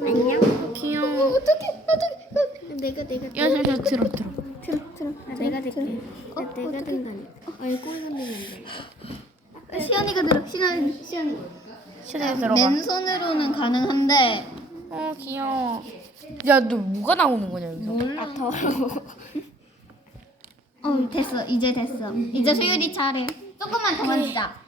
안녕. 귀여워. 어떻게? 어떻게? 내가 내가. 야, 야, 야, 들어, 들어. 들어, 들어. 아, 내가 될게. 어, 어 내가 어떡해? 된 거니. 어. 어. 아 꼬리 감는 건데. 시연이가 들어. 시연시연 시연이 들어. 맨손으로는 가능한데. 어, 귀여워. 야, 너 뭐가 나오는 거냐 여기서? 몰라. 아, 더 어, 됐어. 이제 됐어. 이제 소율이 잘해. 조금만 더 만지자. <도망치자. 웃음>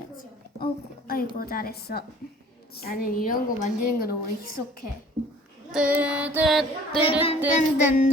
해 어, 아이고 잘했어. 나는 이런 거 만드는 거 너무 익숙해.